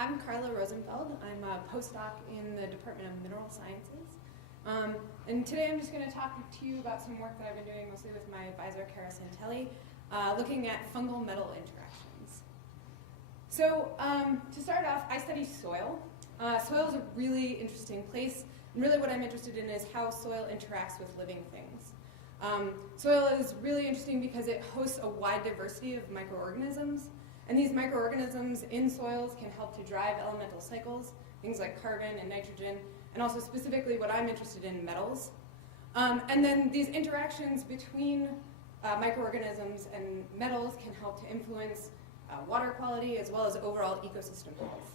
I'm Carla Rosenfeld. I'm a postdoc in the Department of Mineral Sciences. And today I'm just going to talk to you about some work that I've been doing mostly with my advisor, Carla Rosenfeld, looking at fungal metal interactions. So to start off, I study soil. Soil is a really interesting place. And really what I'm interested in is how soil interacts with living things. Soil is really interesting because it hosts a wide diversity of microorganisms. And these microorganisms in soils can help to drive elemental cycles, things like carbon and nitrogen, and also specifically what I'm interested in, metals. And then these interactions between microorganisms and metals can help to influence water quality as well as overall ecosystem health.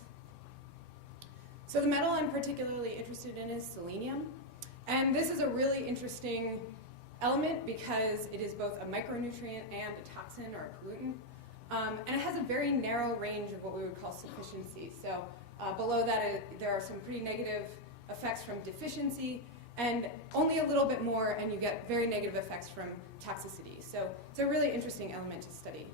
So the metal I'm particularly interested in is selenium. And this is a really interesting element because it is both a micronutrient and a toxin or a pollutant. And it has a very narrow range of what we would call sufficiency. So below that, there are some pretty negative effects from deficiency, and only a little bit more, and you get very negative effects from toxicity. So it's a really interesting element to study.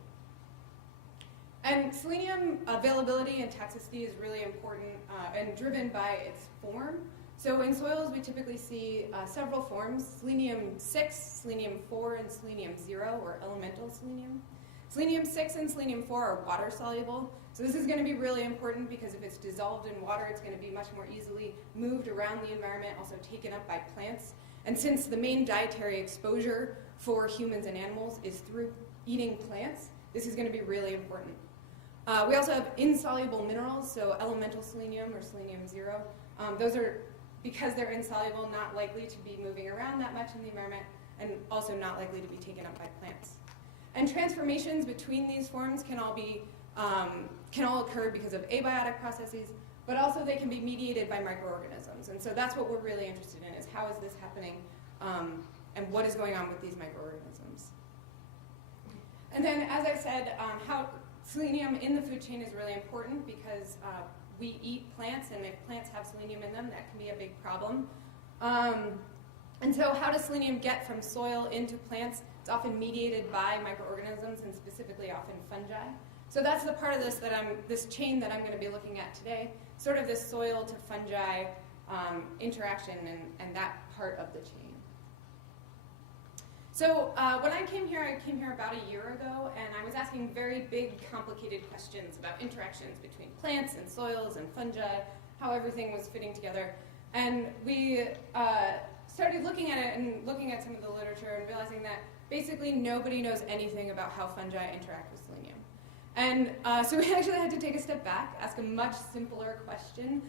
And selenium availability and toxicity is really important and driven by its form. So in soils, we typically see several forms: selenium-6, selenium-4, and selenium-0, or elemental selenium. Selenium-6 and selenium-4 are water-soluble, so this is going to be really important because if it's dissolved in water, it's going to be much more easily moved around the environment, also taken up by plants. And since the main dietary exposure for humans and animals is through eating plants, this is going to be really important. We also have insoluble minerals, so elemental selenium or selenium-0. Those are, because they're insoluble, not likely to be moving around that much in the environment, and also not likely to be taken up by plants. And transformations between these forms can all occur because of abiotic processes, but also they can be mediated by microorganisms. And so that's what we're really interested in, is how is this happening and what is going on with these microorganisms. And then, as I said, how selenium in the food chain is really important because we eat plants, and if plants have selenium in them, that can be a big problem. And so how does selenium get from soil into plants? It's often mediated by microorganisms, and specifically often fungi. So that's the part of this chain that I'm going to be looking at today, sort of this soil to fungi interaction and that part of the chain. So when I came here about a year ago, and I was asking very big, complicated questions about interactions between plants and soils and fungi, how everything was fitting together. And we started looking at it and looking at some of the literature and realizing that basically nobody knows anything about how fungi interact with selenium. And so we actually had to take a step back, ask a much simpler question.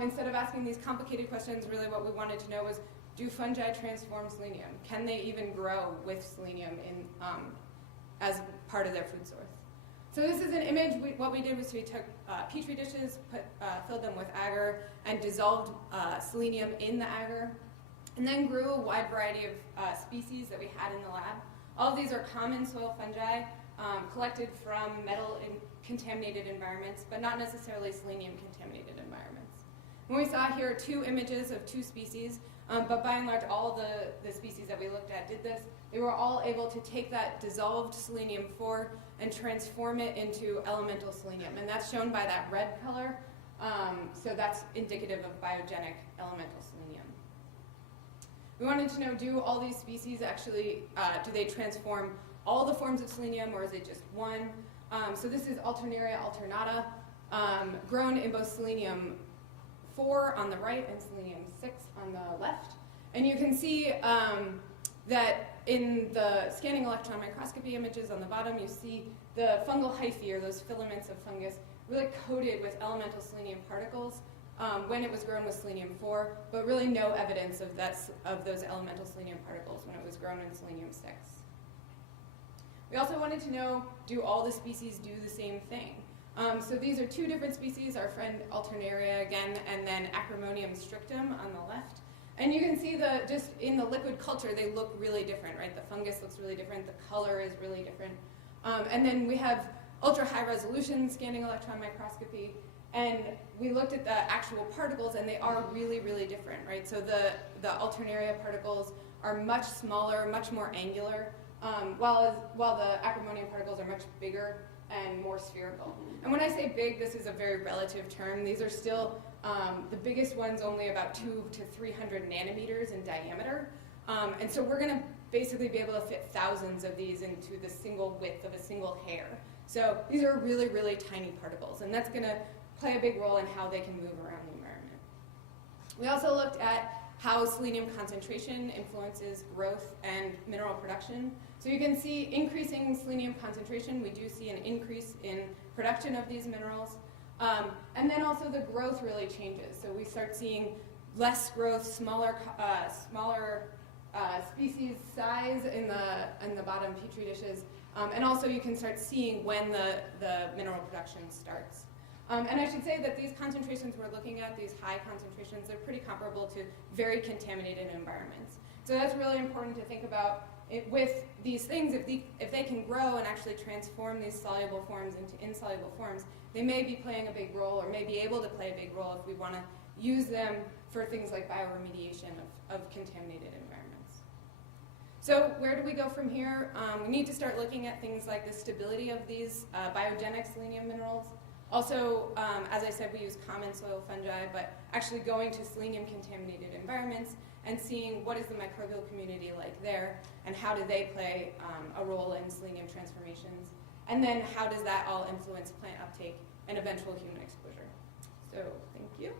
Instead of asking these complicated questions, really what we wanted to know was, do fungi transform selenium? Can they even grow with selenium as part of their food source? So this is an image. What we did was we took petri dishes, filled them with agar, and dissolved selenium in the agar, and then grew a wide variety of species that we had in the lab. All of these are common soil fungi collected from metal-contaminated environments, but not necessarily selenium-contaminated environments. And we saw here two images of two species, but by and large, all the species that we looked at did this. They were all able to take that dissolved selenium-4 and transform it into elemental selenium, and that's shown by that red color. So that's indicative of biogenic elemental selenium. We wanted to know, do all these species actually, do they transform all the forms of selenium, or is it just one? So this is Alternaria alternata, grown in both selenium-4 on the right and selenium-6 on the left. And you can see that in the scanning electron microscopy images on the bottom, you see the fungal hyphae, or those filaments of fungus, really coated with elemental selenium particles when it was grown with selenium-4, but really no evidence of those elemental selenium particles when it was grown in selenium-6. We also wanted to know, do all the species do the same thing? So these are two different species, our friend Alternaria again, and then Acremonium strictum on the left. And you can see just in the liquid culture, they look really different, right? The fungus looks really different, the color is really different. And then we have ultra-high resolution scanning electron microscopy, and we looked at the actual particles, and they are really, really different, right? So the Alternaria particles are much smaller, much more angular, while the Acremonium particles are much bigger and more spherical. And when I say big, this is a very relative term. These are still, the biggest one's only about 200 to 300 nanometers in diameter. And so we're going to basically be able to fit thousands of these into the single width of a single hair. So these are really, really tiny particles, and that's going to play a big role in how they can move around the environment. We also looked at how selenium concentration influences growth and mineral production. So you can see increasing selenium concentration, we do see an increase in production of these minerals. And then also the growth really changes. So we start seeing less growth, smaller species size in the bottom petri dishes. And also you can start seeing when the mineral production starts. And I should say that these concentrations we're looking at, these high concentrations, they're pretty comparable to very contaminated environments. So that's really important to think about with these things. If they can grow and actually transform these soluble forms into insoluble forms, they may be playing a big role, or may be able to play a big role if we want to use them for things like bioremediation of contaminated environments. So where do we go from here? We need to start looking at things like the stability of these biogenic selenium minerals. Also, as I said, we use common soil fungi, but actually going to selenium-contaminated environments and seeing what is the microbial community like there, and how do they play a role in selenium transformations, and then how does that all influence plant uptake and eventual human exposure. So, thank you.